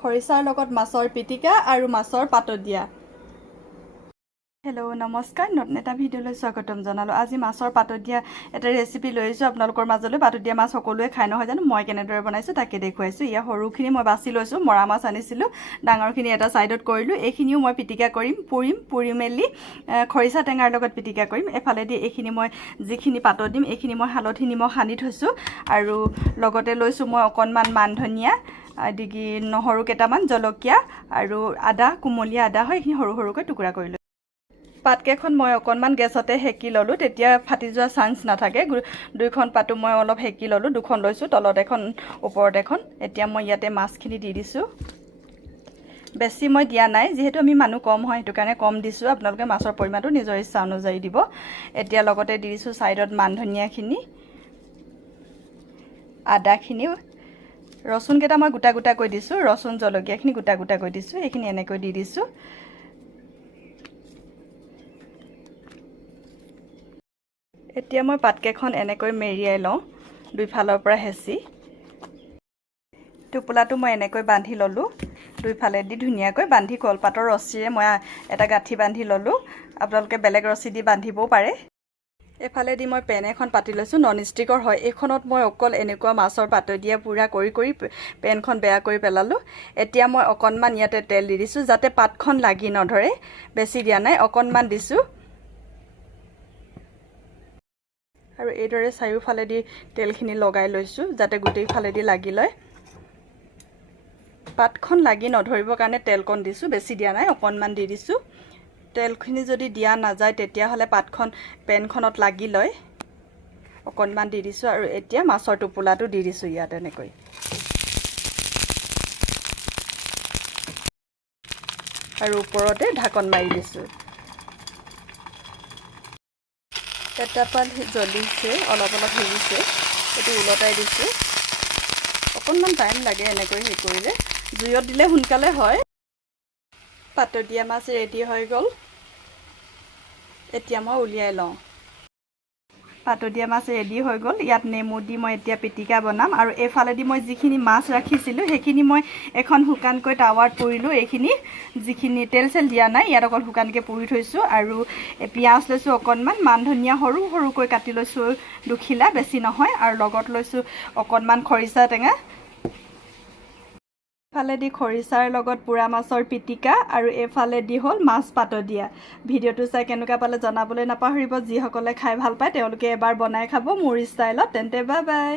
খৰিচাৰ লগত মাছৰ পিটিকা আৰু মাছৰ পাতত দিয়া। হেল্ল' নমস্কাৰ, নতুন এটা ভিডিঅ'লৈ স্বাগতম জনালোঁ। আজি মাছৰ পাতত দিয়া এটা ৰেচিপি লৈ আহিছোঁ আপোনালোকৰ মাজলৈ। পাতত দিয়া মাছ সকলোৱে খাই নহয় জানো, মই কেনেদৰে বনাইছোঁ তাকে দেখুৱাইছোঁ। ইয়াৰ সৰুখিনি মই বাছি লৈছোঁ, মৰা মাছ আনিছিলোঁ, ডাঙৰখিনি এটা ছাইডত কৰিলোঁ। এইখিনিও মই পিটিকা কৰিম, পুৰি মেলি খৰিচা টেঙাৰ লগত পিটিকা কৰিম। এফালেদি এইখিনি মই যিখিনি পাতত দিম এইখিনি মই হালধি নিমখ সানি থৈছোঁ, আৰু লগতে লৈছোঁ মই অকণমান মান ধনিয়া, আদি নহৰু কেইটামান, জলকীয়া আৰু আদা, কুমলীয়া আদা হয়, এইখিনি সৰু সৰুকৈ টুকুৰা কৰি লৈছোঁ। পাতকেইখন মই অকণমান গেছতে সেকি ল'লোঁ, তেতিয়া ফাটি যোৱা চান্স নাথাকে। দুইখন পাতো মই অলপ সেকি ল'লোঁ, দুখন লৈছোঁ, তলত এখন ওপৰত এখন। এতিয়া মই ইয়াতে মাছখিনি দি দিছোঁ। বেছি মই দিয়া নাই, যিহেতু আমি মানুহ কম হয় সেইটো কাৰণে কম দিছোঁ। আপোনালোকে মাছৰ পৰিমাণটো নিজৰ ইচ্ছা অনুযায়ী দিব। এতিয়া লগতে দি দিছোঁ ছাইডত মান ধনিয়াখিনি, আদাখিনি, ৰচুন কেইটা মই গোটা গোটাকৈ দিছোঁ, ৰচুন জলকীয়াখিনি গোটা গোটাকৈ দিছোঁ, এইখিনি এনেকৈ দি দিছোঁ। এতিয়া মই পাতকেইখন এনেকৈ মেৰিয়াই লওঁ, দুইফালৰ পৰা হেঁচি। টোপোলাটো মই এনেকৈ বান্ধি ল'লোঁ, দুইফালেদি ধুনীয়াকৈ বান্ধি কলপাতৰ ৰছীৰে মই এটা গাঁঠি বান্ধি ল'লোঁ। আপোনালোকে বেলেগ ৰছী দি বান্ধিবও পাৰে। এফালেদি মই পেন এখন পাতি লৈছোঁ, নন ষ্টিকৰ হয়। এইখনত মই অকল এনেকুৱা মাছৰ পাতত দিয়া পুৰা কৰি পেনখন বেয়া কৰি পেলালোঁ। এতিয়া মই অকণমান ইয়াতে তেল দি দিছোঁ, যাতে পাতখন লাগি নধৰে। বেছি দিয়া নাই, অকণমান দিছোঁ। আৰু এইদৰে চাৰিওফালেদি তেলখিনি লগাই লৈছোঁ, যাতে গোটেই ফালেদি লাগি লয়। পাতখন লাগি নধৰিবৰ কাৰণে তেলকণ দিছোঁ, বেছি দিয়া নাই, অকণমান দি দিছোঁ। তেলখিনি যদি দিয়া নাযায় তেতিয়াহ'লে পাতখন পেনখনত লাগি লয়। অকণমান দি দিছোঁ, আৰু এতিয়া মাছৰ টোপোলাটো দি দিছোঁ ইয়াত এনেকৈ। আৰু ওপৰতে ঢাকন মাৰি দিছোঁ। এটা পাল জ্বলিছে, অলপ অলপ সিজিছে, এইটো ওলটাই দিছোঁ। অকণমান টাইম লাগে এনেকৈ হেৰি কৰিলে, জুইত দিলে সোনকালে হয়। পাতত দিয়া মাছ ৰেডি হৈ গ'ল। এতিয়া মই উলিয়াই লওঁ। পাতত দিয়া মাছ ৰেডি হৈ গ'ল। ইয়াত নেমু দি মই এতিয়া পিটিকা বনাম, আৰু এইফালেদি মই যিখিনি মাছ ৰাখিছিলোঁ সেইখিনি মই এখন শুকানকৈ টাৱাত পুৰিলোঁ। এইখিনি যিখিনি তেল চেল দিয়া নাই, ইয়াত অকল শুকানকৈ পুৰি থৈছোঁ। আৰু পিঁয়াজ লৈছোঁ অকণমান, মান ধনিয়া সৰু সৰুকৈ কাটি লৈছোঁ দুখিলা, বেছি নহয়। আৰু লগত লৈছোঁ অকণমান খৰিচা টেঙা। এফালেদি খৰিচাৰ লগত পোৰা মাছৰ পিটিকা, আৰু এইফালেদি হ'ল মাছ পাতত দিয়া। ভিডিঅ'টো চাই কেনেকুৱা পালে জনাবলৈ নাপাহৰিব। যিসকলে খাই ভাল পায় তেওঁলোকে এবাৰ বনাই খাব মোৰ ষ্টাইলত। তেন্তে বাই বাই।